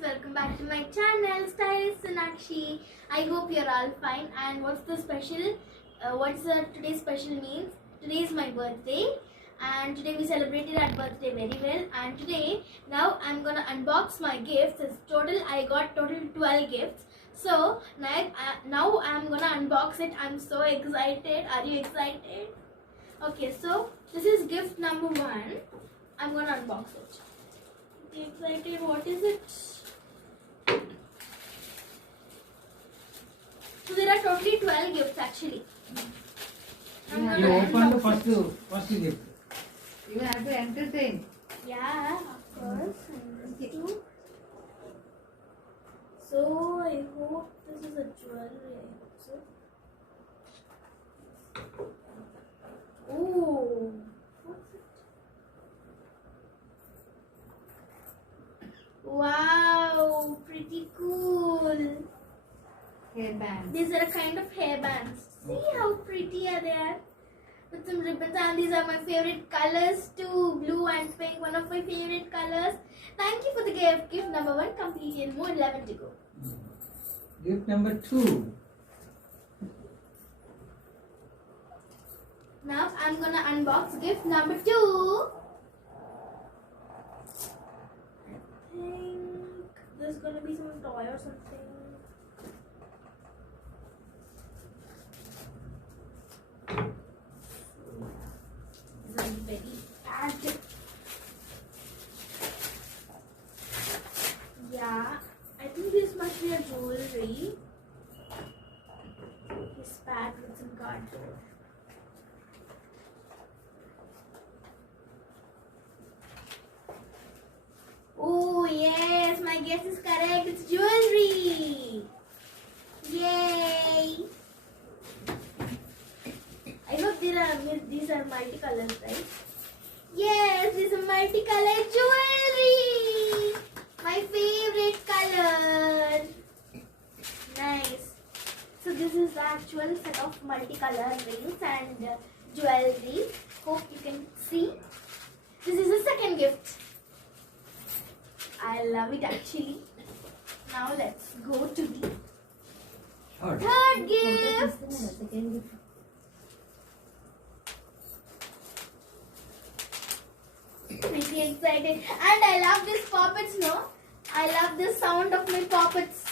welcome back to my channel Stylist Sonakshi. I hope you're all fine. And what's the special? Today's special means? Today is my birthday, and today we celebrated our birthday very well. And today, now I'm gonna unbox my gifts. I got total 12 gifts. So now I'm gonna unbox it. I'm so excited. Are you excited? Okay, so this is gift number 1. I'm gonna unbox it. Excited. What is it? So there are totally 12 gifts actually. You open the first gift. You have to entertain. Yeah, of course. So I hope this is a jewelry. Oh, what's it? Wow, pretty cool. Hairband. These are a kind of hairbands. See how pretty are they are? With some ribbons, and these are my favorite colors too. Blue and pink, one of my favorite colors. Thank you for the gift. Gift number 1 completed. More 11 to go. Gift number 2. Now I'm gonna unbox gift number 2. I think there's gonna be some toy or something. This is very bad. Yeah, I think this must be a jewelry. It's packed with some cardboard. Oh yes, my guess is correct. It's jewelry. Yay! I hope these are multicolors, right? Yes, these are multicolored jewelry. My favorite color. Nice. So this is the actual set of multicolor rings and jewelry. Hope you can see. This is the second gift. I love it actually. Now let's go to the third gift. Second gift. Pretty excited. And I love these puppets, no? I love the sound of my puppets.